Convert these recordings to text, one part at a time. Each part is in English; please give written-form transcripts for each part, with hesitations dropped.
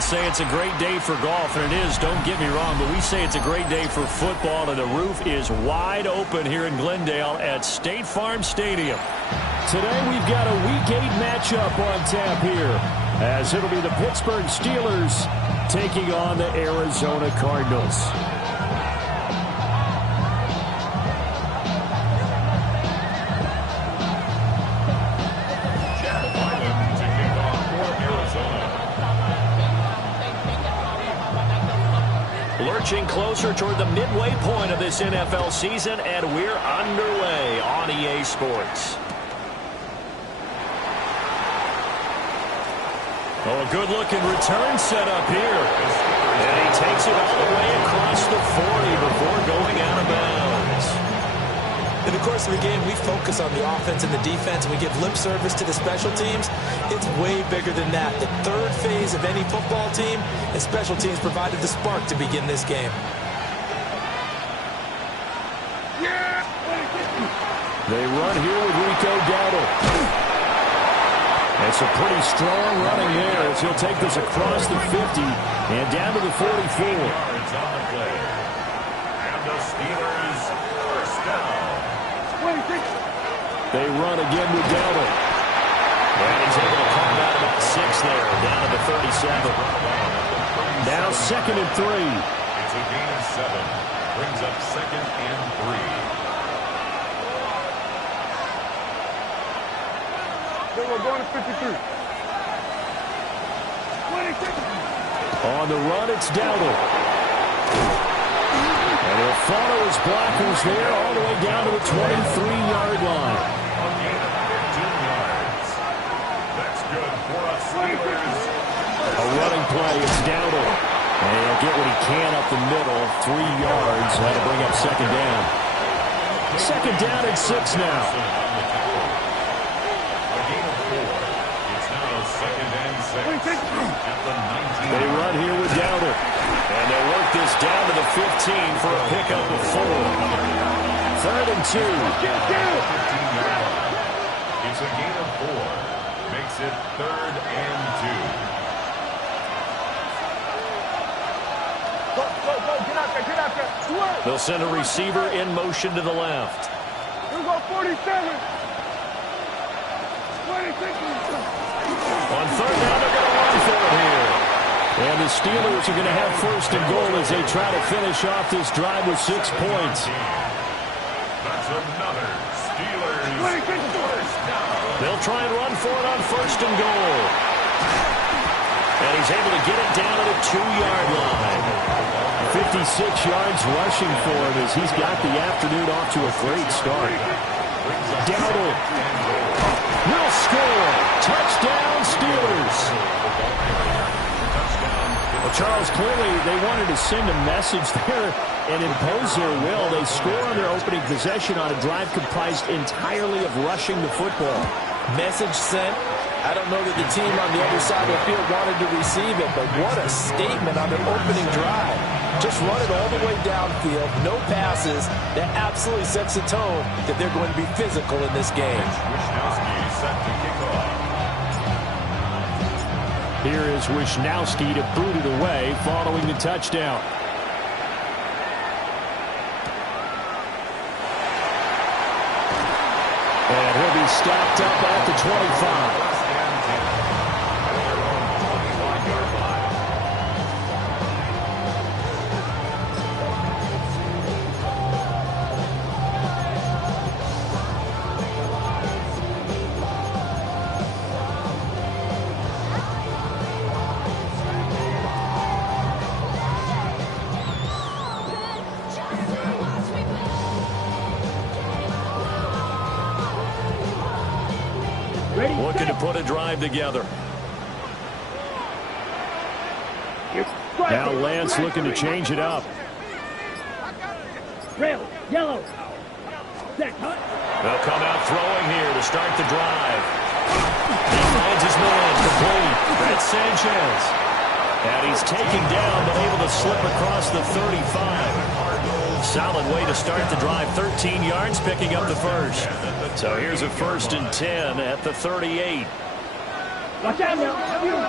would say it's a great day for golf, and it is, don't get me wrong, but we say it's a great day for football, and the roof is wide open here in Glendale at State Farm Stadium. Today we've got a Week 8 matchup on tap here, as it'll be the Pittsburgh Steelers taking on the Arizona Cardinals. Lurching closer toward the midway point of this NFL season, and we're underway on EA Sports. Oh, a good-looking return set up here. And he takes it all the way across the 40 before going out of bounds. In the course of the game, we focus on the offense and the defense, and we give lip service to the special teams. It's way bigger than that. The third phase of any football team, and special teams provided the spark to begin this game. They run here with Rico Dowdle. It's a pretty strong running there as he'll take this across the 50 and down to the 44. Yards on the play. And the Steelers first down. They run again with Dowdle. And he's able to carve out about 6 there, down to the 37. Now 2nd and 3. It's a gain of 7. Brings up 2nd and 3. We're going to 53. On the run, it's Dowdle. And he'll follow his blockers there all the way down to the 23-yard line. A gain of 15 yards. That's good for us Steelers. A running play, it's Dowdle. And he'll get what he can up the middle. 3 yards. That'll bring up 2nd down. 2nd down and 6 now. They run here with Dowdle. And they'll work this down to the 15 for a pickup of 4. 3rd and 2. It's a gain of 4. Makes it 3rd and 2. Get out there. They'll send a receiver in motion to the left. We'll go 47. 26. On 3rd down, they're going to run for it here. And the Steelers are going to have 1st and goal as they try to finish off this drive with 6 points. That's another Steelers first down. They'll try and run for it on 1st and goal. And he's able to get it down to the 2-yard line. 56 yards rushing for him as he's got the afternoon off to a great start. Dowdle will score. Touchdown, Steelers. Well, Charles, clearly they wanted to send a message there and impose their will. They score on their opening possession on a drive comprised entirely of rushing the football. Message sent. I don't know that the team on the other side of the field wanted to receive it, but what a statement on their opening drive. Just run it all the way downfield, no passes. That absolutely sets the tone that they're going to be physical in this game. Wishnowski set to kick off. Here is Wishnowski to boot it away following the touchdown. And he'll be stopped up at the 25. Looking to put a drive together. Now Lance looking to change it up. Red, yellow. They'll come out throwing here to start the drive. He finds his man complete. Brett Sanchez. And he's taken down but able to slip across the 35. Solid way to start the drive. 13 yards, picking up the first. So here's a 1st and 10 at the 38. Watch out now. Yellow,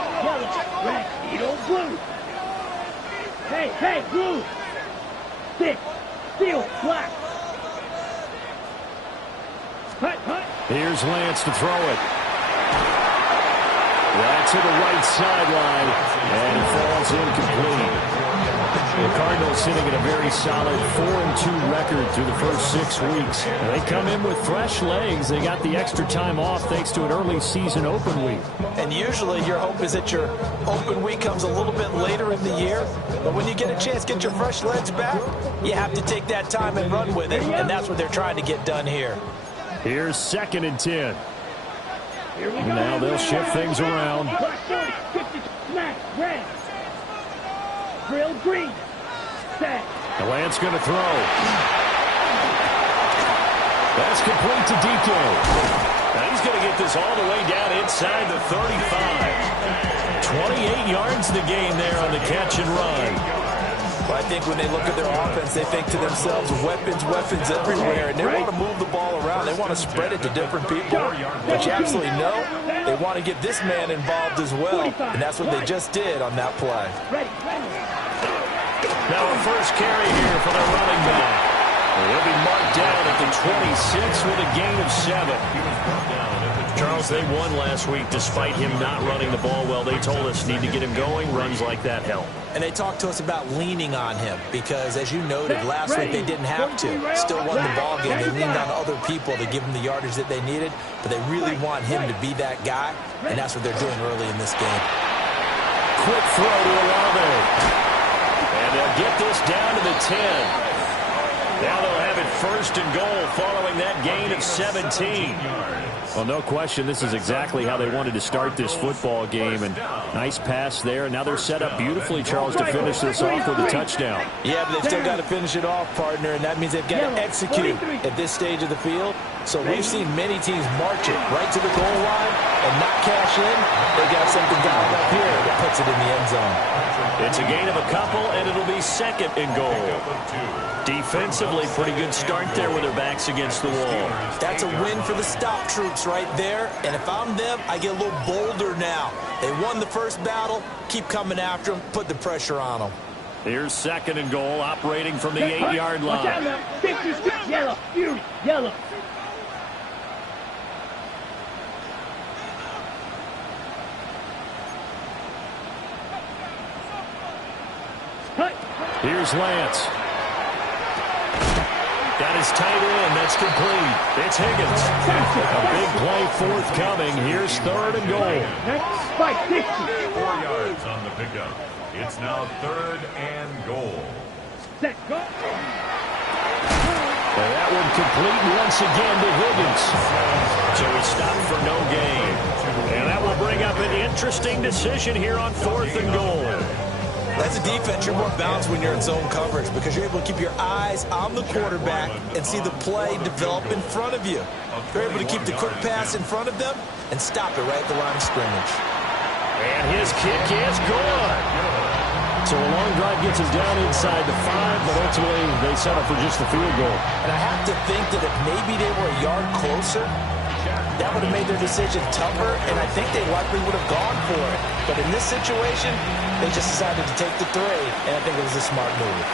red, you don't blue. Hey, blue. Stick, steel, black. Hut. Here's Lance to throw it. That's to the right sideline, and it falls incomplete. The Cardinals sitting at a very solid 4-2 record through the first 6 weeks. They come in with fresh legs. They got the extra time off thanks to an early season open week. And usually your hope is that your open week comes a little bit later in the year. But when you get a chance to get your fresh legs back, you have to take that time and run with it. And that's what they're trying to get done here. Here's 2nd and 10. Now they'll shift things around. Black 40, 50, smack, red. Grill green. Set. The Lance going to throw. That's complete to DK. Now he's going to get this all the way down inside the 35. 28 yards the game there on the catch and run. But I think when they look at their offense, they think to themselves, weapons everywhere, and they want to move the ball around. They want to spread it to different people. But you absolutely know they want to get this man involved as well, and that's what they just did on that play. Now a first carry here for the running back. He'll be marked down at the 26 with a gain of 7. Charles, they won last week despite him not running the ball well. They told us need to get him going. Runs like that help. And they talked to us about leaning on him because, as you noted, last week they didn't have to. Still won the ball game. They leaned on other people to give them the yardage that they needed, but they really want him to be that guy, and that's what they're doing early in this game. Quick throw to Olave. And they'll get this down to the 10. Now they'll have it 1st and goal following that gain of 17. Well, no question, this is exactly how they wanted to start this football game. And nice pass there. And now they're set up beautifully, Charles, to finish this off with a touchdown. Yeah, but they've still got to finish it off, partner, and that means they've got to execute at this stage of the field. So we've seen many teams march it right to the goal line and not cash in. They got something dialed up here that puts it in the end zone. It's a gain of a couple, and it'll be 2nd and goal. Defensively, pretty good start there with their backs against the wall. That's a win for the stop troops right there. And if I'm them, I get a little bolder now. They won the first battle. Keep coming after them. Put the pressure on them. Here's 2nd and goal, operating from the 8-yard line. Watch out now. 56, yellow, fury, yellow. Here's Lance. Got his tight end. That's complete. It's Higgins. A big play forthcoming. Here's 3rd and goal. Next, spike, 60. 4 yards on the pickup. It's now 3rd and goal. Set, go. And that one complete once again to Higgins. So he stopped for no gain. And that will bring up an interesting decision here on 4th and goal. As a defense, you're more balanced when you're in zone coverage because you're able to keep your eyes on the quarterback and see the play develop in front of you. You're able to keep the quick pass in front of them and stop it right at the line of scrimmage. And his kick is good. So a long drive gets him down inside the 5, but ultimately they settle for just the field goal. And I have to think that if maybe they were a yard closer, that would have made their decision tougher, and I think they likely would have gone for it. But in this situation, they just decided to take the 3, and I think it was a smart move.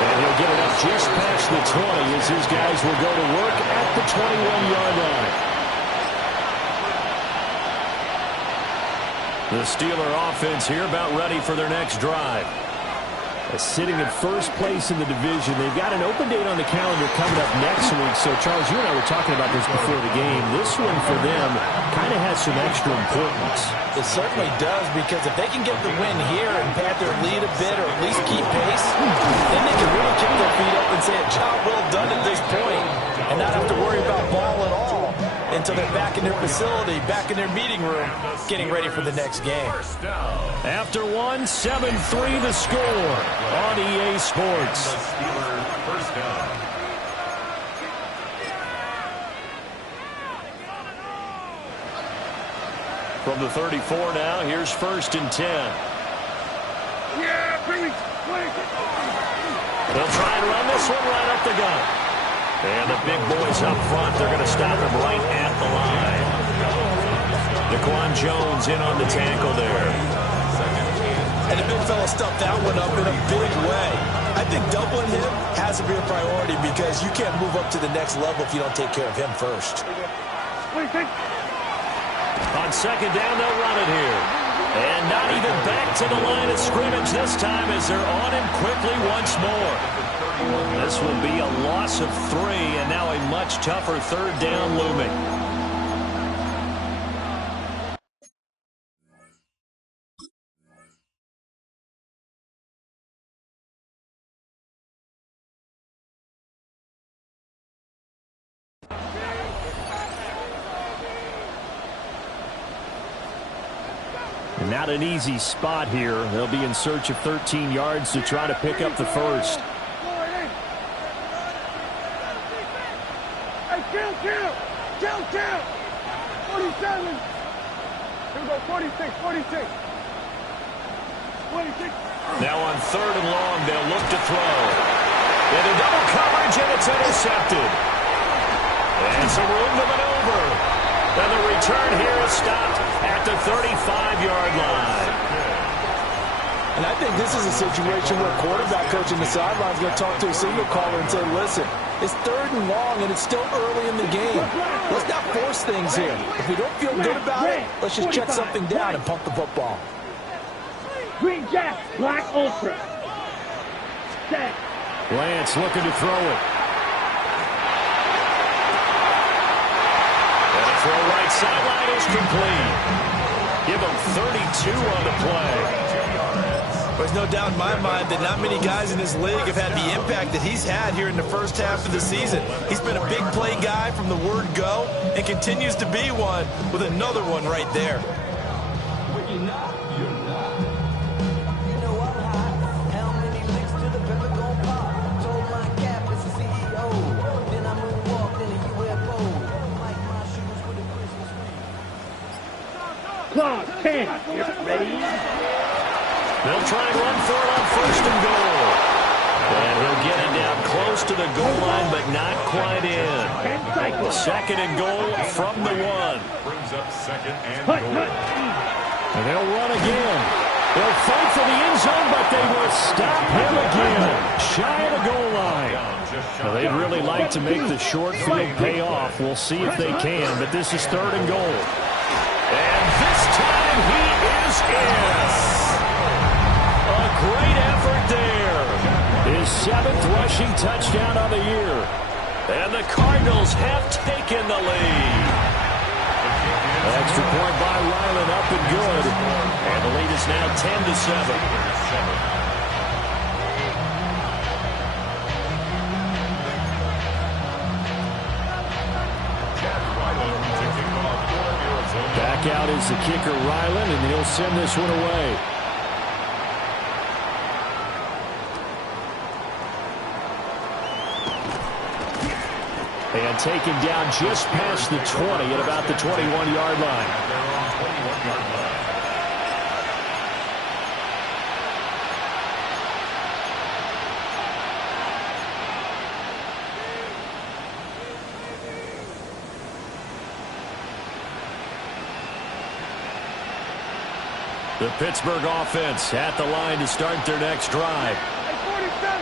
And he'll get it up just past the 20 as his guys will go to work at the 21-yard line. The Steeler offense here about ready for their next drive. Sitting in first place in the division. They've got an open date on the calendar coming up next week. So, Charles, you and I were talking about this before the game. This one for them kind of has some extra importance. It certainly does, because if they can get the win here and pad their lead a bit or at least keep pace, then they can really kick their feet up and say a job well done at this point and not have to worry about ball at all until they're back in their facility, back in their meeting room, getting ready for the next game. After one, 7-3 the score on EA Sports. First down. From the 34 now, here's 1st and 10. Yeah, bring me. They'll try and run this one right up the gut. And the big boys up front, they're going to stop him right at the line. Aaron Jones in on the tackle there. And the big fella stuffed that one up in a big way. I think doubling him has to be a priority because you can't move up to the next level if you don't take care of him first. On second down, they'll run it here. And not even back to the line of scrimmage this time as they're on him quickly once more. This will be a loss of 3, and now a much tougher third down looming. And not an easy spot here. They'll be in search of 13 yards to try to pick up the first. Kill! 47! Here we go, 46. Now on third and long, they'll look to throw. Into double coverage, and it's intercepted. And some room to maneuver. And the return here is stopped at the 35-yard line. And I think this is a situation where quarterback coach in the sideline is going to talk to a signal caller and say, listen, it's third and long, and it's still early in the game. Let's not force things here. If we don't feel good about it, let's just check something down and pump the football. Green Jack, Black Ultra. Set. Lance looking to throw it. And a throw right sideline is complete. Give him 32 on the play. There's no doubt in my mind that not many guys in this league have had the impact that he's had here in the first half of the season. He's been a big play guy from the word go and continues to be one with another one right there. Clock 10. Ready? They'll try and run for it on first and goal. And he'll get it down close to the goal line, but not quite in. Second and goal from the 1. Brings up second and goal. And they'll run again. They'll fight for the end zone, but they will stop him again. Shy of the goal line. Now, they'd really like to make the short field pay off. We'll see if they can, but this is third and goal. And this time he is in. A great effort there. His 7th rushing touchdown of the year. And the Cardinals have taken the lead. Extra point by Ryland, up and good. And the lead is now 10-7. Back out is the kicker, Ryland, and he'll send this one away. And taken down just past the 20 at about the 21-yard line. The Pittsburgh offense at the line to start their next drive.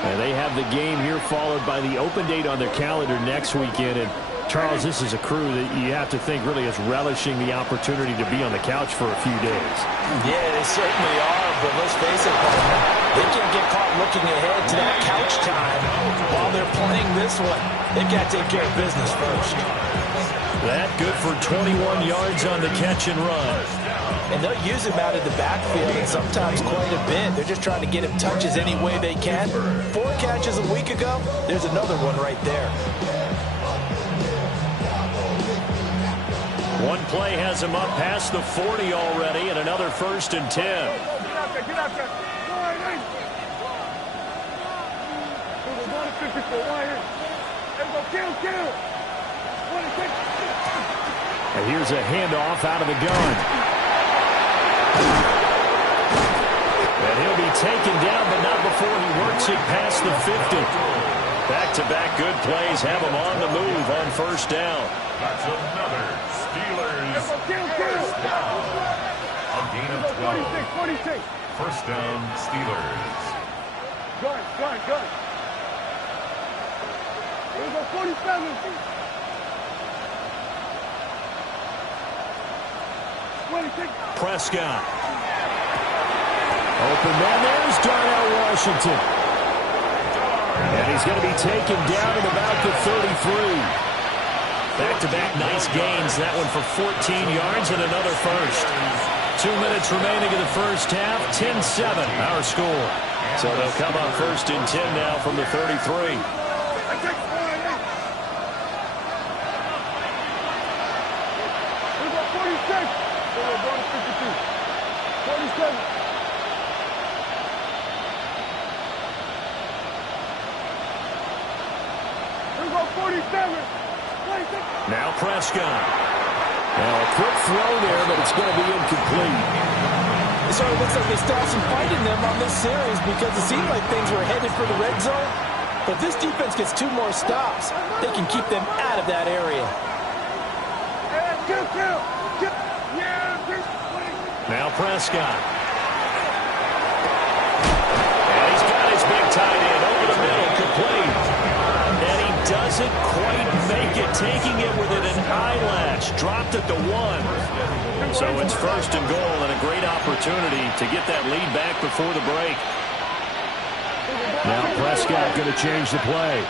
And they have the game here followed by the open date on their calendar next weekend. And, Charles, this is a crew that you have to think really is relishing the opportunity to be on the couch for a few days. Yeah, they certainly are, but let's face it, they can't get caught looking ahead to that couch time while they're playing this one. They've got to take care of business first. That good for 21 yards on the catch and run. And they'll use him out of the backfield, and sometimes quite a bit. They're just trying to get him touches any way they can. 4 catches a week ago, there's another one right there. One play has him up past the 40 already, and another 1st and 10. Get out there, get out there. And here's a handoff out of the gun. And he'll be taken down, but not before he works it past the 50. Back-to-back good plays have him on the move on first down. That's another Steelers first down. 46. First down, Steelers. Gun. Here we go, 47. 26. Prescott. Open man. There's Darnell Washington. And he's going to be taken down at about the 33. Back-to-back nice gains. That one for 14 yards and another first. 2 minutes remaining in the first half. 10-7 our score. So they'll come up first and 10 now from the 33. Now Prescott. Now a quick throw there, but it's going to be incomplete. So it looks like they stopped some fighting them on this series because it seemed like things were headed for the red zone. But this defense gets 2 more stops. They can keep them out of that area. Now Prescott. And he's got his big tight end over the middle, complete. And he doesn't quite make it, taking it within an eyelash. Dropped at the 1. So it's first and goal and a great opportunity to get that lead back before the break. Now Prescott going to change the play.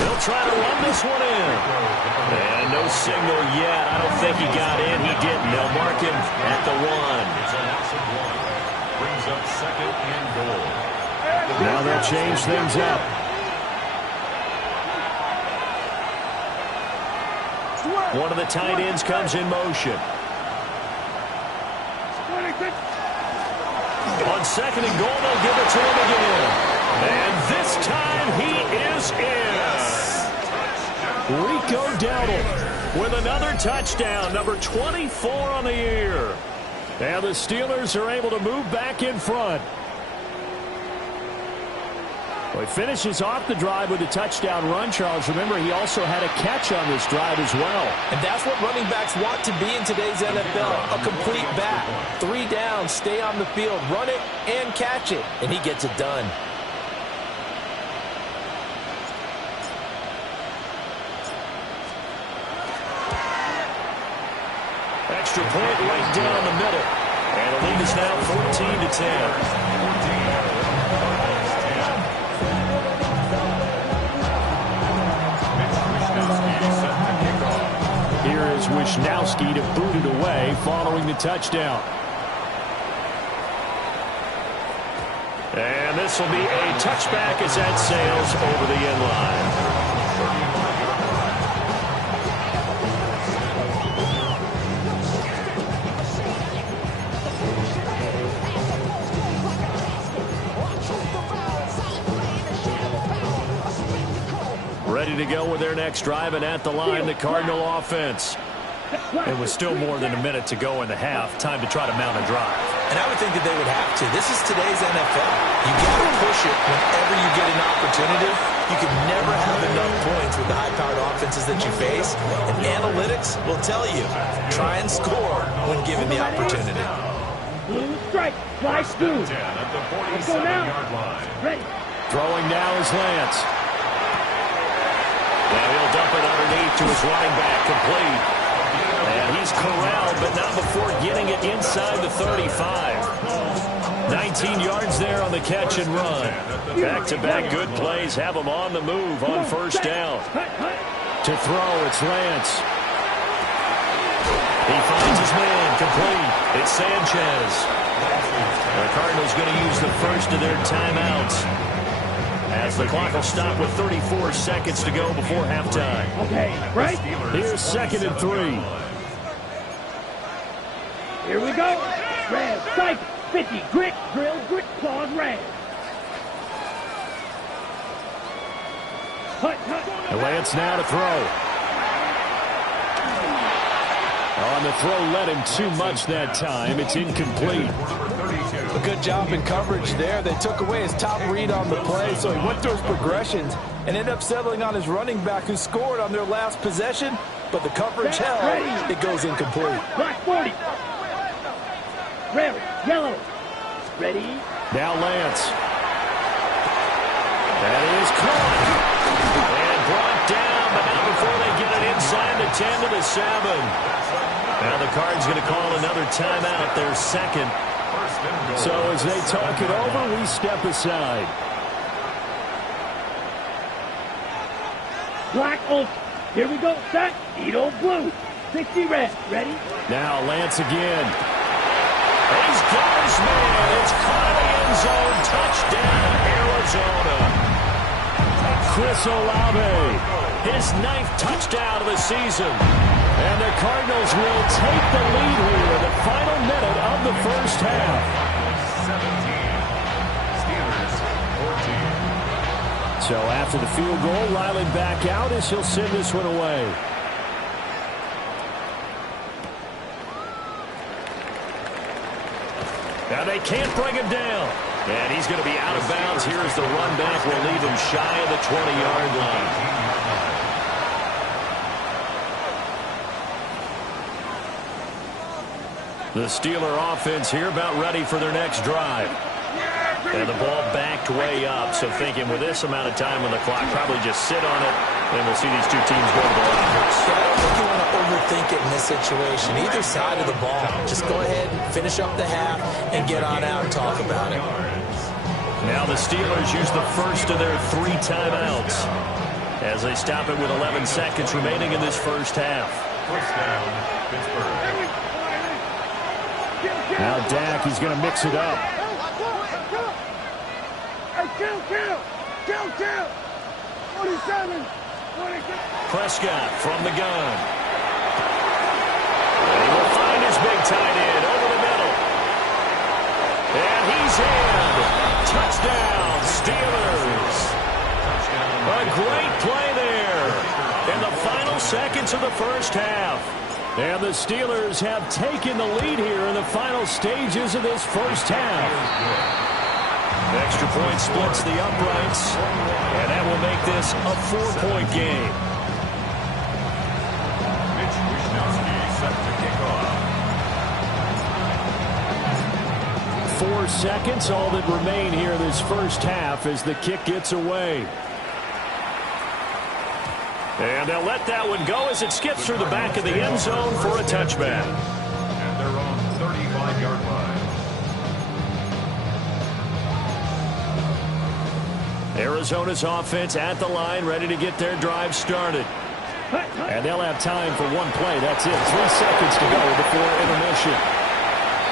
They'll try to run this one in. And no signal yet. I don't think he got in. He didn't. They'll mark him at the 1. It's a loss of 1. Brings up second and goal. Now they'll change things up. One of the tight ends comes in motion. On second and goal, they'll give it to him again. And this time he is in. Rico Dowdle With another touchdown, number 24 on the year. And the Steelers are able to move back in front. Well, he finishes off the drive with a touchdown run, Charles. Remember, he also had a catch on this drive as well. And that's what running backs want to be in today's NFL, a complete back. 3 down, stay on the field, run it, and catch it. And he gets it done. Extra point right down the middle. And the lead is now 14-10. Here is Wisnowski to boot it away following the touchdown. And this will be a touchback as that sails over the end line. Ready to go with their next drive, and at the line, the Cardinal offense. And with still more than a minute to go in the half, time to try to mount a drive. And I would think that they would have to. This is today's NFL. You got to push it whenever you get an opportunity. You can never have enough points with the high-powered offenses that you face. And analytics will tell you, try and score when given the opportunity. Blue strike, fly through. At the Let's go now. 47-yard line. Ready. Throwing now is Lance. Now he'll dump it underneath to his running back, complete. And he's corralled, but not before getting it inside the 35. 19 yards there on the catch and run. Back-to-back good plays have him on the move on first down. To throw, it's Lance. He finds his man, complete. It's Sanchez. The Cardinals going to use the first of their timeouts, as the clock will stop with 34 seconds to go before halftime. Okay, right? Here's 2nd and 3. Here we go. Red, strike, 50, grit, drill, grit, claws, red. Hut, hut. And Lance now to throw. On the throw, led him too much that time. It's incomplete. Number 32. A good job in coverage there. They took away his top read on the play, so he went through his progressions and ended up settling on his running back who scored on their last possession, but the coverage held. It goes incomplete. Black 40. Red, yellow. Ready? Now Lance. That is caught. And brought down, but not before they get it inside the 10 to the 7. Now the Cards going to call another timeout, their second. So as they talk it over, we step aside. Black Oak. Here we go. Set. Edo blue. 60 red. Ready? Now Lance again. He's got his man. It's caught in the end zone. Touchdown, Arizona. Chris Olave. His 9th touchdown of the season. And the Cardinals will take the lead here in the final minute of the first half. 17. Steelers 14. So after the field goal, Riley back out as he'll send this one away. Now they can't bring him down. And he's going to be out of bounds here as the run back will leave him shy of the 20-yard line. The Steeler offense here about ready for their next drive. And the ball backed way up, so thinking with this amount of time on the clock, probably just sit on it, and we'll see these two teams go to the lockers. I don't think you want to overthink it in this situation. Either side of the ball, just go ahead, finish up the half, and get on out and talk about it. Now the Steelers use the first of their 3 timeouts as they stop it with 11 seconds remaining in this first half. First down, Pittsburgh. Now Dak, he's going to mix it up. Kill. 47. Prescott from the gun. And he will find his big tight end over the middle. And he's in. Touchdown, Steelers. A great play there in the final seconds of the first half. And the Steelers have taken the lead here in the final stages of this first half. Extra point splits the uprights, and that will make this a 4-point game. Mitch Wishnowsky set to kick off. 4 seconds, all that remain here this first half as the kick gets away. And they'll let that one go as it skips through the back of the end zone for a touchback. And they're on 35-yard line. Arizona's offense at the line, ready to get their drive started. And they'll have time for one play. That's it. 3 seconds to go before intermission.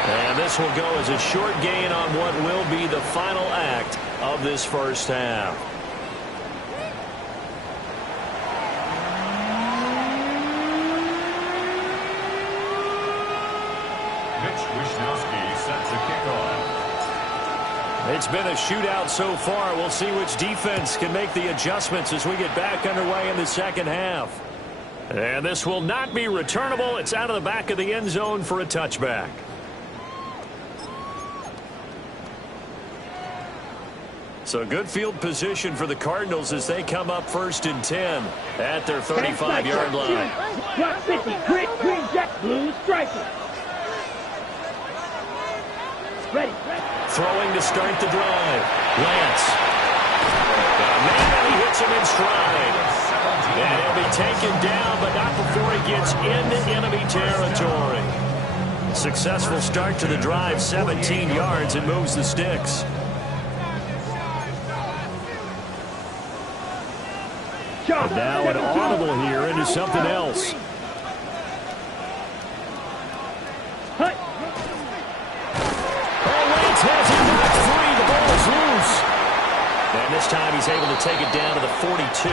And this will go as a short gain on what will be the final act of this first half. Mitch Wishnowsky set to kick off. It's been a shootout so far. We'll see which defense can make the adjustments as we get back underway in the second half. And this will not be returnable. It's out of the back of the end zone for a touchback. So good field position for the Cardinals as they come up 1st and 10 at their 35-yard line. Black 50, green jet, blue striker. Ready. Throwing to start the drive. Lance. Man, he hits him in stride. And he'll be taken down, but not before he gets into enemy territory. Successful start to the drive, 17 yards, and moves the sticks. Now an audible here into something else. Has him knocked free. The ball is loose. And this time he's able to take it down to the 42.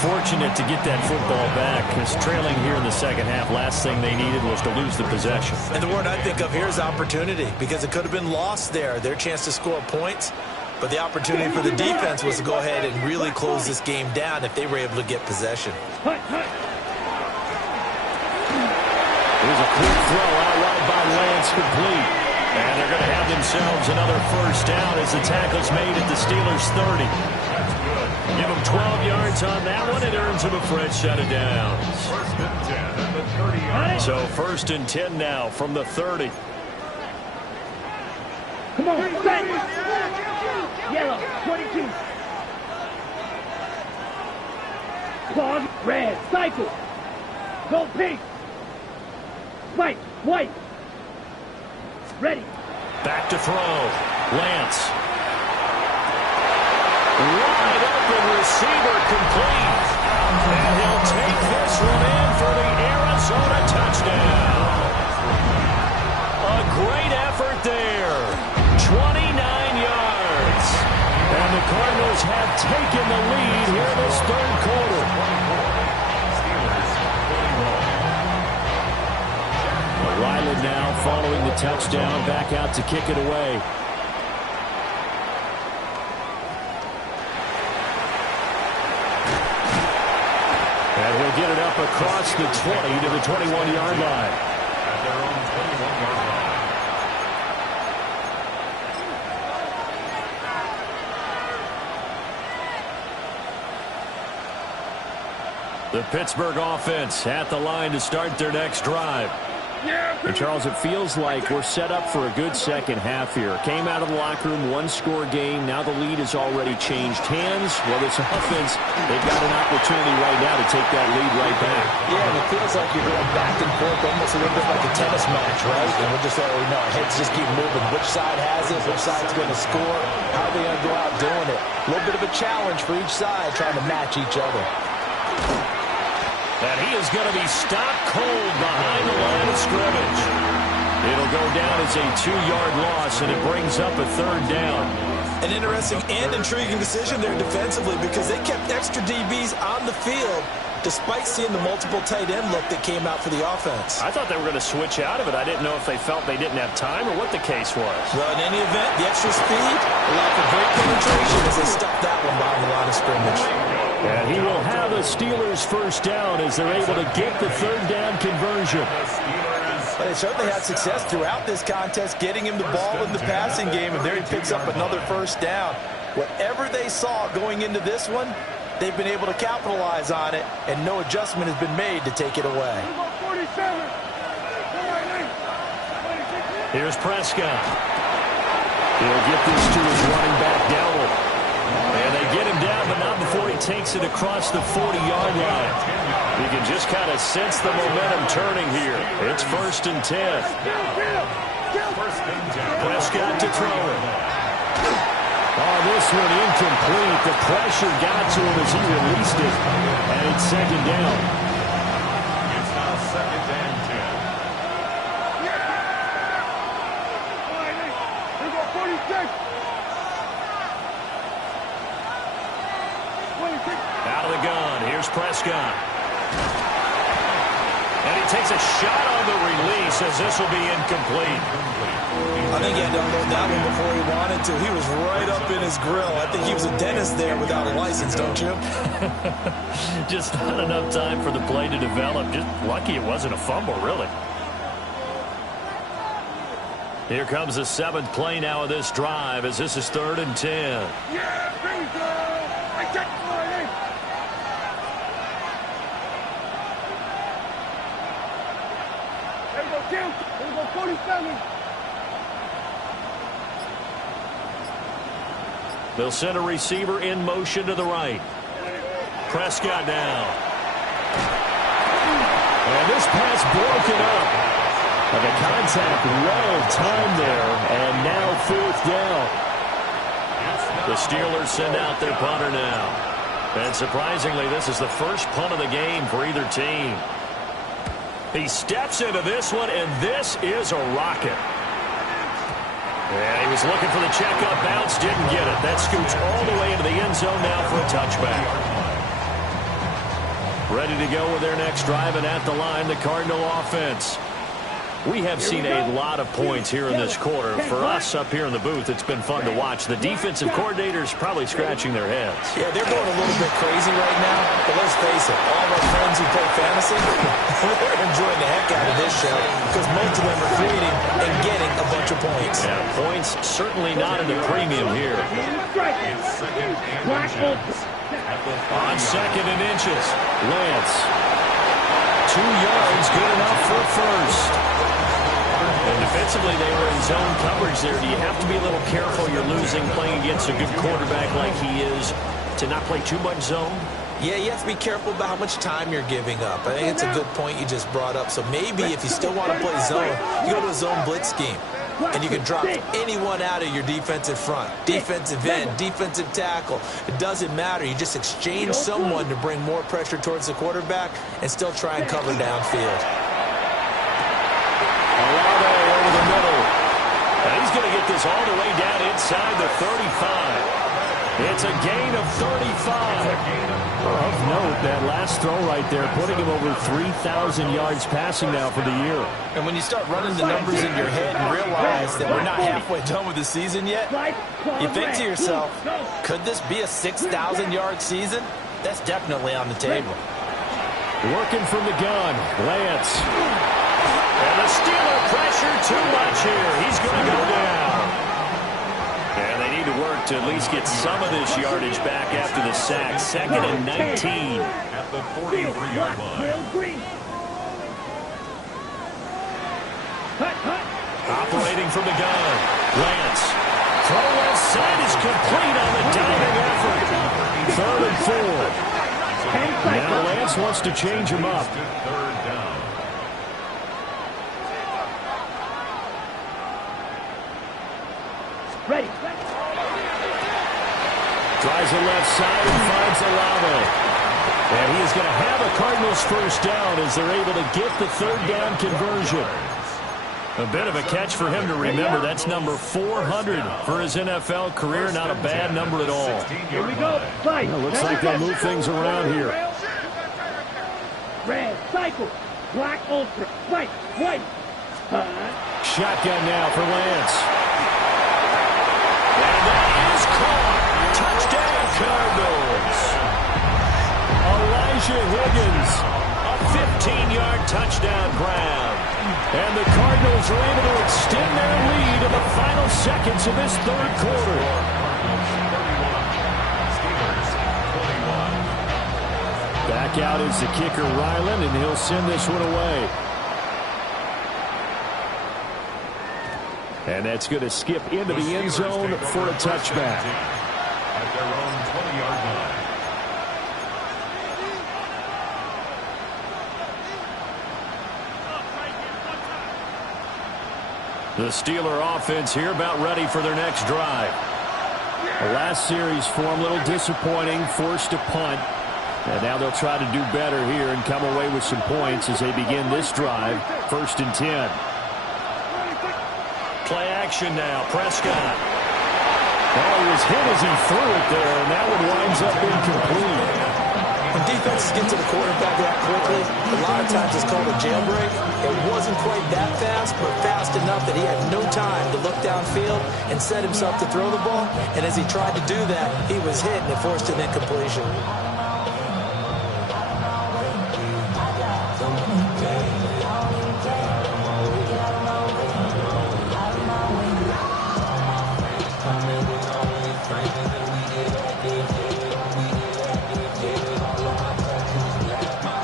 Fortunate to get that football back, because trailing here in the second half, last thing they needed was to lose the possession. And the word I think of here is opportunity, because it could have been lost there, their chance to score points. But the opportunity for the defense was to go ahead and really close this game down if they were able to get possession. Here's a quick throw out wide by Lance, complete. And they're going to have themselves another first down as the tackle's made at the Steelers' 30. Give them 12 yards on that one. It earns them a fresh set of downs. First and 10 at the 30-yard line. So first and 10 now from the 30. Come on, set. Yellow, 22. Pause, red, cycle. Go pink. Spike, white. Ready. Back to throw. Lance. Wide open receiver complete. And he'll take this one in for the Arizona touchdown. A great effort there. 29 yards. And the Cardinals have taken the lead here in this third quarter. Ryland now following the touchdown, back out to kick it away. And he'll get it up across the 20 to the 21-yard line. At their own 21-yard line. The Pittsburgh offense at the line to start their next drive. And Charles, it feels like we're set up for a good second half here. Came out of the locker room, one-score game. Now the lead has already changed hands. Well, this offense, they've got an opportunity right now to take that lead right back. Yeah, and it feels like you're going back and forth, almost a little bit like a tennis match, right? And we're just already know our heads just keep moving. Which side has it? Which side's going to score? How are they going to go out doing it? A little bit of a challenge for each side, trying to match each other. And he is going to be stopped cold behind the line of scrimmage. It'll go down as a 2-yard loss, and it brings up a third down. An interesting and intriguing decision there defensively because they kept extra DBs on the field despite seeing the multiple tight end look that came out for the offense. I thought they were going to switch out of it. I didn't know if they felt they didn't have time or what the case was. Well, in any event, the extra speed allowed for great penetration as they stuffed that one behind the line of scrimmage. And he will have a Steelers first down as they're able to get the third down conversion. But they certainly had success throughout this contest, getting him the ball in the passing game, and there he picks up another first down. Whatever they saw going into this one, they've been able to capitalize on it, and no adjustment has been made to take it away. Here's Prescott. He'll get this to his running back, Dowdle. And they get him down, but not before he takes it across the 40-yard line. You can just kind of sense the momentum turning here. It's first and 10. Prescott to throw it. Oh, this one incomplete. The pressure got to him as he released it. And it's second down. It's now second and 10. Out of the gun, here's Prescott. And he takes a shot on the release as this will be incomplete. I think he had to unload that one before he wanted to. He was right up in his grill. I think he was a dentist there without a license, don't you? Just not enough time for the play to develop. Just lucky it wasn't a fumble, really. Here comes the 7th play now of this drive as this is 3rd and 10. Yeah, there we go. I got it. There we go, Kim. There we go, 47. They'll send a receiver in motion to the right. Prescott now. And this pass broken up. And the contact well timed there. And now 4th down. The Steelers send out their punter now. And surprisingly, this is the first punt of the game for either team. He steps into this one, and this is a rocket. Yeah, he was looking for the checkup bounce, didn't get it. That scoots all the way into the end zone now for a touchback. Ready to go with their next drive, and at the line, the Cardinal offense. We have seen a lot of points here in this quarter. For us up here in the booth, it's been fun to watch. The defensive coordinators probably scratching their heads. Yeah, they're going a little bit crazy right now. But let's face it, all of our friends who play fantasy, they're enjoying the heck out of this show because most of them are creating and getting a bunch of points. Yeah, points certainly not at a premium here. On 2nd and inches, Lance. 2 yards, good enough for first. And defensively, they were in zone coverage there. Do you have to be a little careful you're losing playing against a good quarterback like he is to not play too much zone? Yeah, you have to be careful about how much time you're giving up. I think it's a good point you just brought up. So maybe if you still want to play zone, you go to a zone blitz scheme. And you can drop anyone out of your defensive front. Defensive end, defensive tackle. It doesn't matter. You just exchange someone to bring more pressure towards the quarterback and still try and cover downfield. Olave over the middle. And he's going to get this all the way down inside the 35. It's a gain of 35. Of note, that last throw right there, putting him over 3,000 yards passing now for the year. And when you start running the numbers in your head and realize that we're not halfway done with the season yet, you think to yourself, could this be a 6,000-yard season? That's definitely on the table. Working from the gun, Lance. And the Steeler pressure too much here. He's going to go down. And they need to work to at least get some of this yardage back after the sack. 2nd and 19. At the 43-yard line. Operating from the gun. Lance. Throw left side is complete on the diving effort. 3rd and 4. Now Lance wants to change him up. 3rd down. Ready. Tries the left side and finds Olave. And he is going to have a Cardinals first down as they're able to get the 3rd down conversion. A bit of a catch for him to remember. That's number 400 for his NFL career. Not a bad number at all. Here we go. Fight. Well, looks like they'll move things around here. Red, cycle. Black, ultra. Fight. White. Shotgun now for Lance. And that is caught. Touchdown, Cardinals. Elijah Higgins. A 15-yard touchdown grab. And the Cardinals are able to extend their lead in the final seconds of this 3rd quarter. Back out is the kicker, Ryland, and he'll send this one away. And that's going to skip into the end zone for a touchback. At their own 20-yard line. The Steeler offense here about ready for their next drive. The last series for them, a little disappointing, forced to punt. And now they'll try to do better here and come away with some points as they begin this drive. 1st and 10. Play action now. Prescott. Oh, he was hit as he threw it there, and that one winds up incomplete. When defenses get to the quarterback that quickly, a lot of times it's called a jailbreak. It wasn't quite that fast, but fast enough that he had no time to look downfield and set himself to throw the ball. And as he tried to do that, he was hit and it forced an incompletion.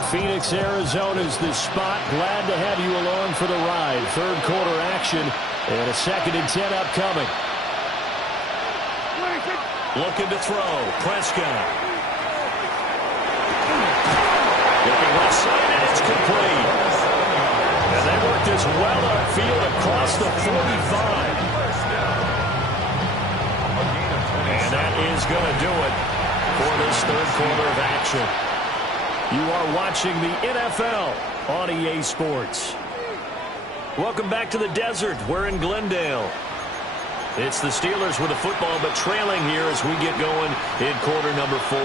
Phoenix, Arizona's the spot. Glad to have you along for the ride. 3rd quarter action and a 2nd and 10 upcoming. Looking to throw. Prescott. Looking left side, and it's complete. And they work this well upfield across the 45. And that is going to do it for this 3rd quarter of action. You are watching the NFL on EA Sports. Welcome back to the desert. We're in Glendale. It's the Steelers with the football, but trailing here as we get going in quarter number 4.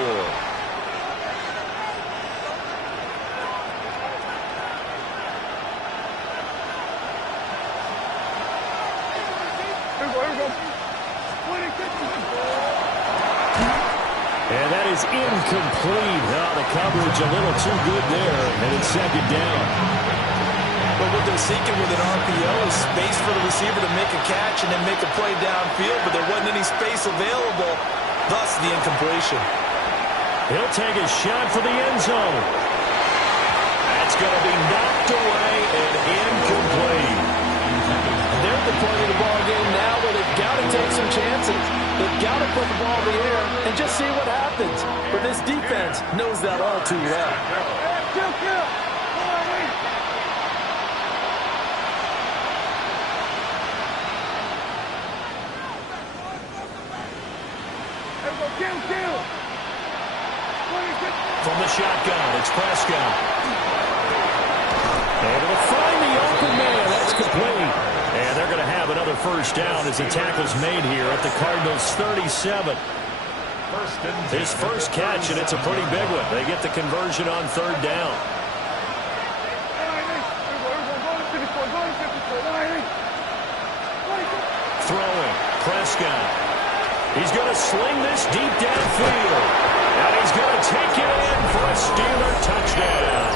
And that is incomplete. The coverage a little too good there, and it's second down. But what they're seeking with an RPO is space for the receiver to make a catch and then make a play downfield, but there wasn't any space available, thus the incompletion. He'll take a shot for the end zone. That's going to be knocked away and incomplete. They're at the point of the ball game now where they've got to take some chances. They've got to put the ball in the air and just see what happens. But this defense knows that all too well. From the shotgun, it's Prescott. Able to find the open man. That's complete. And they're going to have another first down as the tackle's made here at the Cardinals' 37. His first catch, and it's a pretty big one. They get the conversion on third down. Throwing, Prescott. He's going to sling this deep downfield. And he's going to take it in for a Steeler touchdown.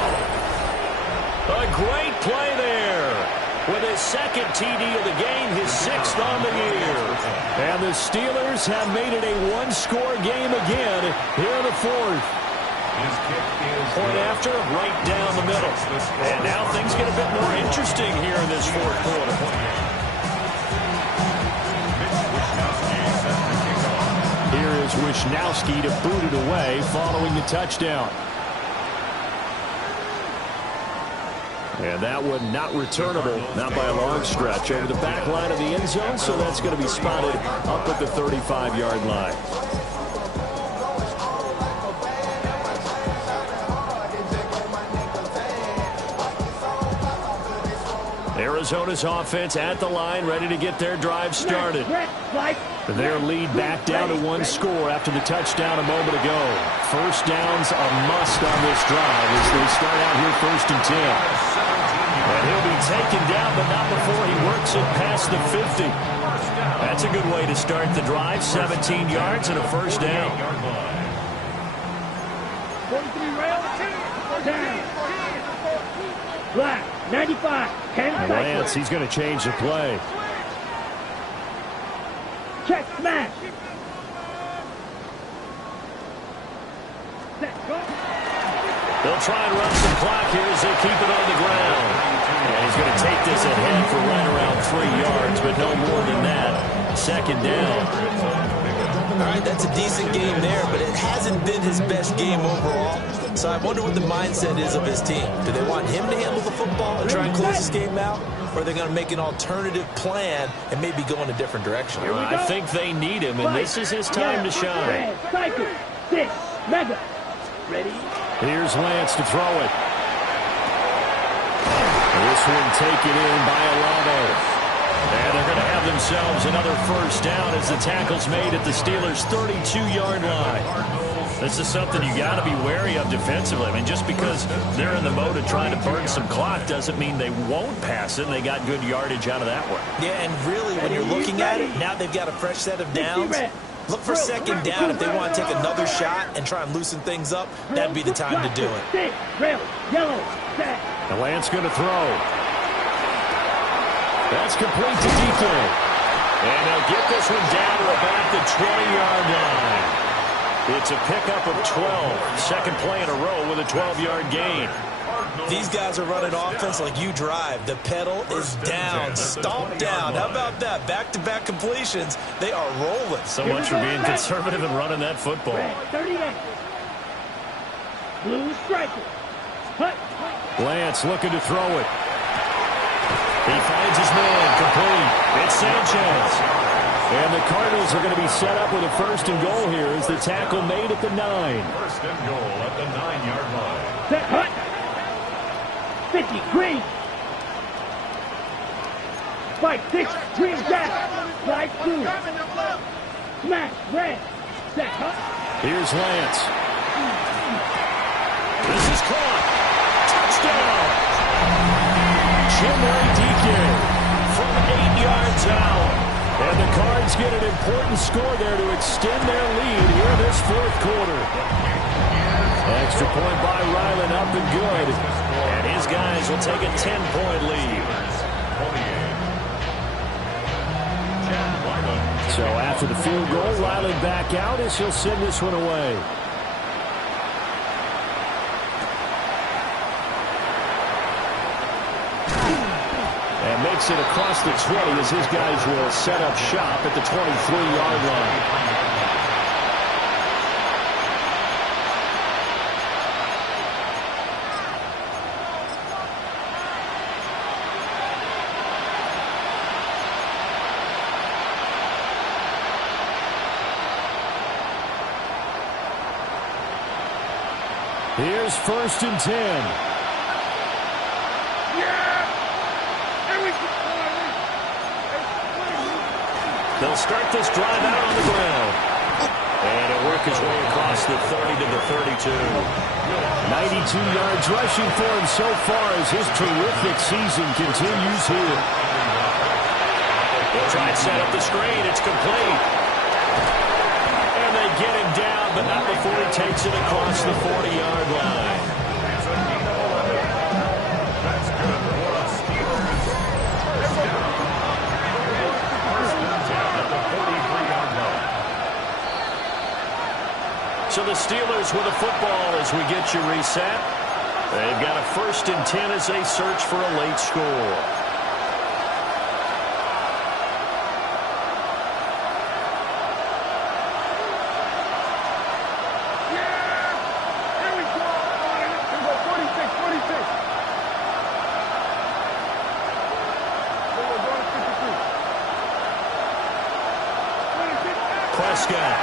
A great play there. With his second TD of the game, his sixth on the year. And the Steelers have made it a one-score game again here in the fourth. Point after, right down the middle. And now things get a bit more interesting here in this fourth quarter. Here is Wishnowsky to boot it away following the touchdown. And that one not returnable, not by a long stretch, over the back line of the end zone, so that's going to be spotted up at the 35-yard line. Arizona's offense at the line, ready to get their drive started. Their lead back down to one score after the touchdown a moment ago. First down's a must on this drive as they start out here 1st and 10. And he'll be taken down, but not before he works it past the 50. That's a good way to start the drive. 17 yards and a first down. Black, 95, 10 Lance, he's going to change the play. Check, smash. They'll try and run some clock here as they keep it on the ground. And he's going to take this ahead for right around 3 yards, but no more than that. Second down. All right, that's a decent game there, but it hasn't been his best game overall. So I wonder what the mindset is of his team. Do they want him to handle the football and try and close this game out? Or are they going to make an alternative plan and maybe go in a different direction? I think they need him, and this is his time to shine. Cycle, 6, mega. Ready? Here's Lance to throw it. This one taken in by Olave. And they're going to have themselves another first down as the tackle's made at the Steelers' 32-yard line. This is something you got to be wary of defensively. I mean, just because they're in the mode of trying to burn some clock doesn't mean they won't pass it. And they got good yardage out of that one. Yeah, and really, when you're looking at it, now they've got a fresh set of downs. Look for second down if they want to take another shot and try and loosen things up. That'd be the time to do it. And Lance going to throw. That's complete to DK. And they'll get this one down to about the 20-yard line. It's a pickup of 12. Second play in a row with a 12-yard gain. These guys are running offense like you drive. The pedal is down, stomped down. How about that? Back-to-back completions. They are rolling. So much for being conservative and running that football. 38. Blue striker. Lance looking to throw it. He finds his man, complete. It's Sanchez. And the Cardinals are going to be set up with a first and goal here as the tackle made at the 9. First and goal at the 9-yard line. Set, hut. 50, green. Spike, 6, green, jack. Slide, blue. Smash, red. Set, hut. Here's Lance. This is caught. Touchdown. Chimere Dike from 8 yards out. And the Cards get an important score there to extend their lead here in this fourth quarter. Extra point by Ryland, up and good. And his guys will take a 10-point lead. So after the field goal, Ryland back out as he'll send this one away. And makes it across the 20 as his guys will set up shop at the 23-yard line. Here's 1st and 10. They'll start this drive out on the ground. And it'll work his way across the 30 to the 32. 92 yards rushing for him so far as his terrific season continues here. They'll try and set up the screen. It's complete. And they get him down, but not before he takes it across the 40-yard line. That's good for us. So the Steelers with a football as we get you reset. They've got a 1st and 10 as they search for a late score. Prescott.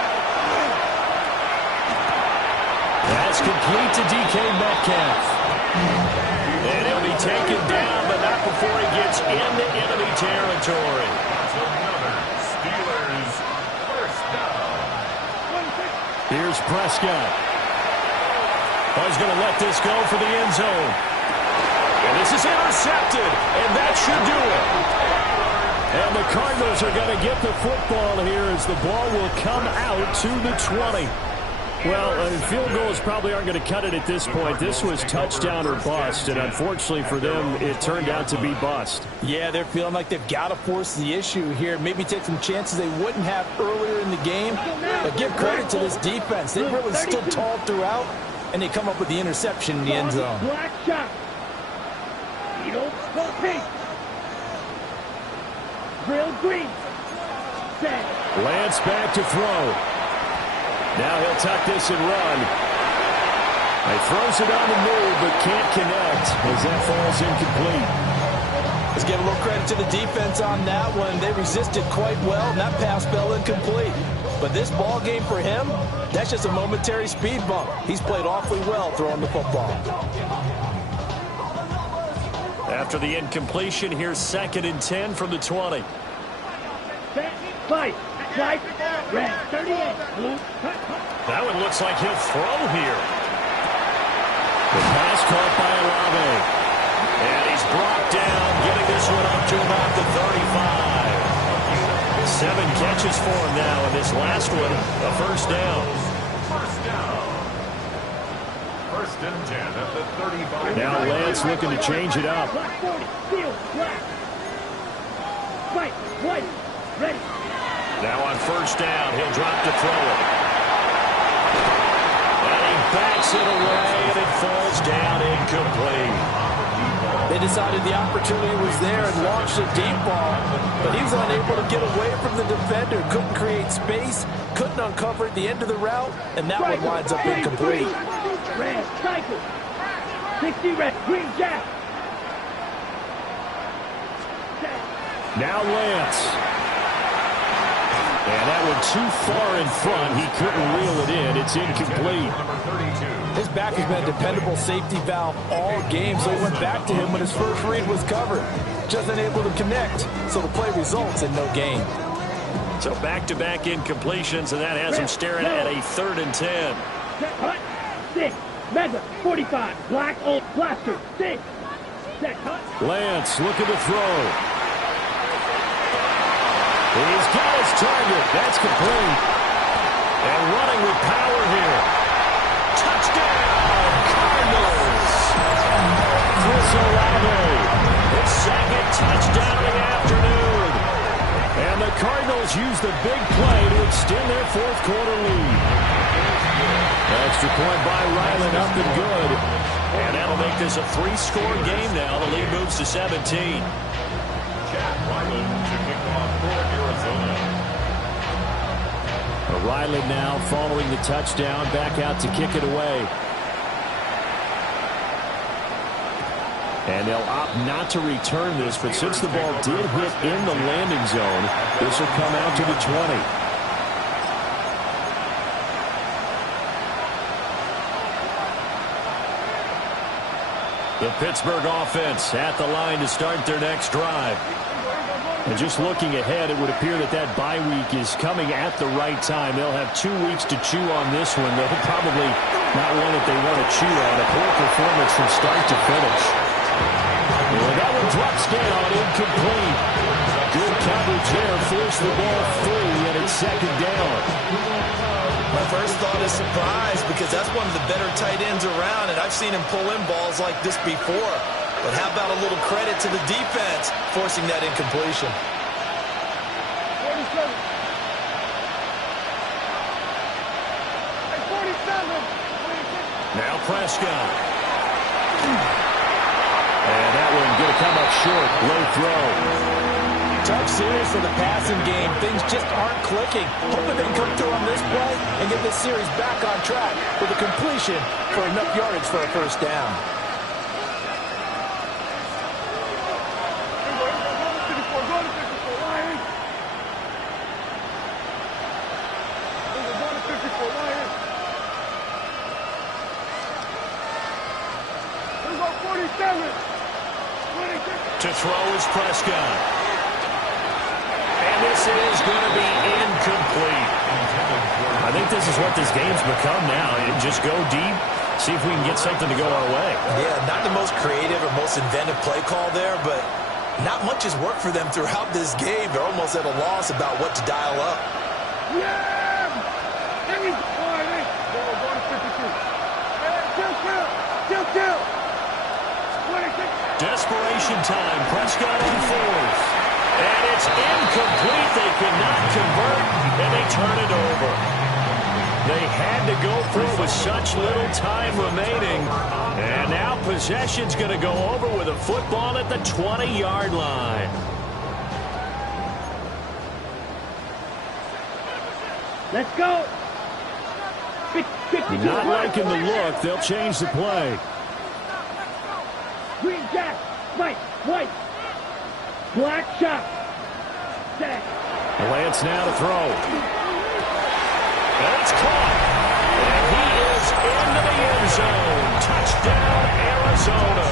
That's complete to DK Metcalf. And he'll be taken down, but not before he gets into enemy territory. Steelers first down. Here's Prescott. He's going to let this go for the end zone. And this is intercepted, and that should do it. And the Cardinals are going to get the football here as the ball will come out to the 20. Well, field goals probably aren't going to cut it at this point. This was touchdown or bust, and unfortunately for them, it turned out to be bust. Yeah, they're feeling like they've got to force the issue here. Maybe take some chances they wouldn't have earlier in the game. But give credit to this defense. They really stood tall throughout, and they come up with the interception in the end zone. Black shot. Pink. Grill green. Set. Lance back to throw. Now he'll tuck this and run. He throws it on the move, but can't connect as that falls incomplete. Let's give a little credit to the defense on that one. They resisted quite well, and that pass fell incomplete. But this ball game for him, that's just a momentary speed bump. He's played awfully well throwing the football. After the incompletion, here's 2nd and 10 from the 20. Set. Fight. White. Red. 38. Blue. That one looks like he'll throw here. The pass caught by Olave. And he's brought down, getting this one up to about the 35. 7 catches for him now, and this last one, a 1st down. First down. 1st and 10 at the 35. Now Lance looking to change it up. Black 40. Steel. Black. White. White. Ready. Now on 1st down, he'll drop to throw it. And he backs it away, and it falls down incomplete. They decided the opportunity was there and launched a deep ball, but he was unable to get away from the defender, couldn't create space, couldn't uncover at the end of the route, and that one winds up incomplete. Red. Cycle. 60 red. Green jack. Now Lance. And that one too far in front. He couldn't reel it in. It's incomplete. His back has been a dependable safety valve all game, so he went back to him when his first read was covered. Just unable to connect, so the play results in no gain. So back-to-back incompletions, and that has him staring at a 3rd and 10. Set. Cut. 6. Mega. 45. Black. Old. Blaster. 6. Set. Cut. Lance looking to throw. He's got his target. That's complete. And running with power here. Touchdown, Cardinals. Chris Olave, his second touchdown of the afternoon. And the Cardinals use the big play to extend their fourth quarter lead. Extra point by Ryland, up and good. And that'll make this a three-score game now. The lead moves to 17. Chad Ryland to kick off for Arizona. Ryland now following the touchdown, back out to kick it away. And they'll opt not to return this, but since the ball did hit in the landing zone, this will come out to the 20. The Pittsburgh offense at the line to start their next drive. And just looking ahead, it would appear that that bye week is coming at the right time. They'll have 2 weeks to chew on this one. They'll probably not one that they want to chew on. A poor performance from start to finish. Well, that one drops down, incomplete. Good coverage there, forced the ball free, and it's second down. My first thought is surprise, because that's one of the better tight ends around, and I've seen him pull in balls like this before. But how about a little credit to the defense forcing that incompletion? 47. Now Prescott. And that one going to come up short. Low throw. Tough series for the passing game. Things just aren't clicking. Hoping they can come through on this play and get this series back on track with a completion for enough yardage for a first down. To throw is Prescott. And this is going to be incomplete. I think this is what this game's become now. Just go deep, see if we can get something to go our way. Yeah, not the most creative or most inventive play call there, but not much has worked for them throughout this game. They're almost at a loss about what to dial up. Desperation time. Prescott on fourth. And it's incomplete. They cannot convert, and they turn it over. They had to go for it with such little time remaining. And now possession's going to go over with a football at the 20-yard line. Let's go. Not liking the look. They'll change the play. Green jack, white, black shot, set. Lance now to throw. And it's caught. And he is into the end zone. Touchdown, Arizona.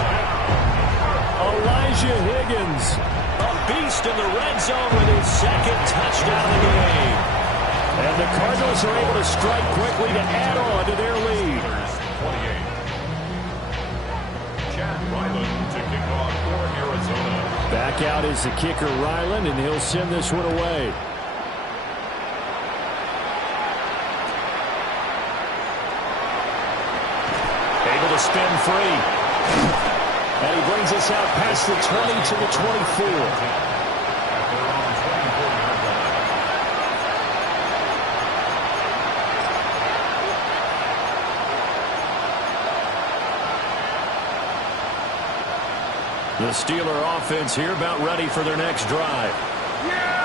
Elijah Higgins. A beast in the red zone with his second touchdown of the game. And the Cardinals are able to strike quickly to add on to their lead. 28. Chad Ryland to kick off for Arizona. Back out is the kicker, Ryland, and he'll send this one away. Able to spin free. And he brings us out past the 20 to the 24. The Steeler offense here about ready for their next drive.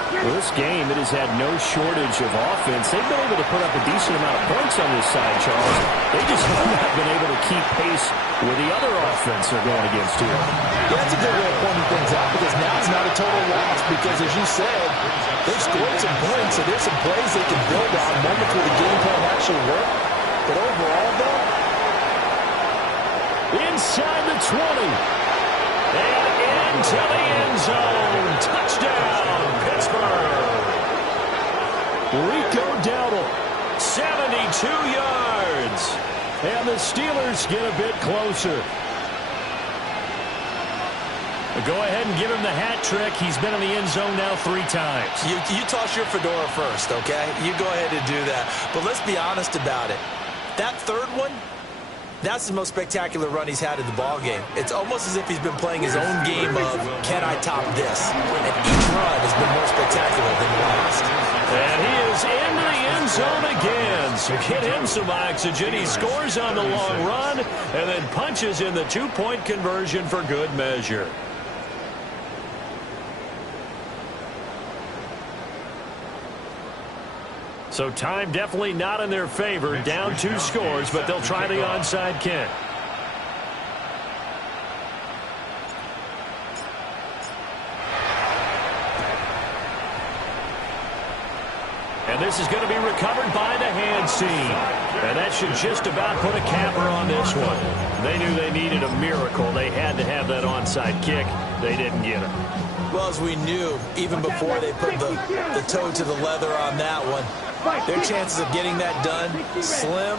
Well, this game, it has had no shortage of offense. They've been able to put up a decent amount of points on this side, Charles. They just have not been able to keep pace with the other offense they're going against here. Yeah, that's a good way of pointing things out, because now it's not a total loss, because as you said, they've scored some points, so there's some plays they can build on, moments where the game plan actually worked. But overall, though, inside the 20. And into the end zone. Touchdown, Pittsburgh. Rico Dowdle. 72 yards. And the Steelers get a bit closer. Go ahead and give him the hat trick. He's been in the end zone now 3 times. You toss your fedora first, okay? You go ahead and do that. But let's be honest about it. That third one, that's the most spectacular run he's had in the ballgame. It's almost as if he's been playing his own game of, can I top this? And each run has been more spectacular than the last. And he is into the end zone again. So get him some oxygen. He scores on the long run and then punches in the 2-point conversion for good measure. So time definitely not in their favor. Down 2 scores, but they'll try the onside kick. And this is going to be recovered by the hands team. And that should just about put a capper on this one. They knew they needed a miracle. They had to have that onside kick. They didn't get it. Well, as we knew, even before they put the toe to the leather on that one, their chances of getting that done, slim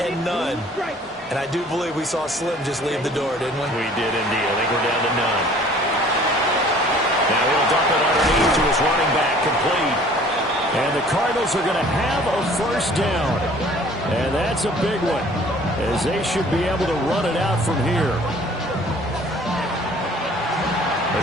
and none. And I do believe we saw Slim just leave the door, didn't we? We did indeed. I think we're down to none. Now he'll dump it underneath to his running back, complete. And the Cardinals are going to have a first down. And that's a big one, as they should be able to run it out from here.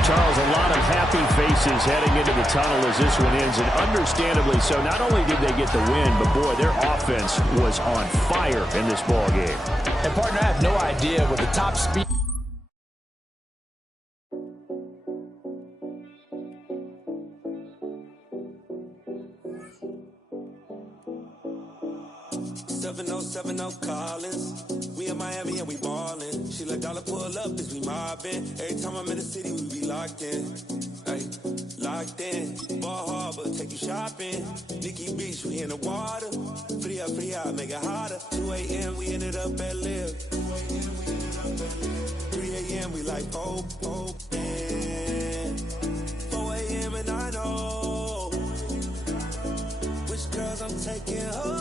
Charles, a lot of happy faces heading into the tunnel as this one ends, and understandably so. Not only did they get the win, but boy, their offense was on fire in this ball game. And partner, I have no idea with the top speed. Collins. We in Miami and we ballin'. She let dollar pull up as we mobbin'. Every time I'm in the city, we be locked in. Ay, locked in. Ball Harbor, take you shopping. Nikki Beach, we in the water. Free up, make it hotter. 2 a.m. we ended up at Live. 3 a.m. we like Pope. 4 a.m. and I know which girls I'm taking home.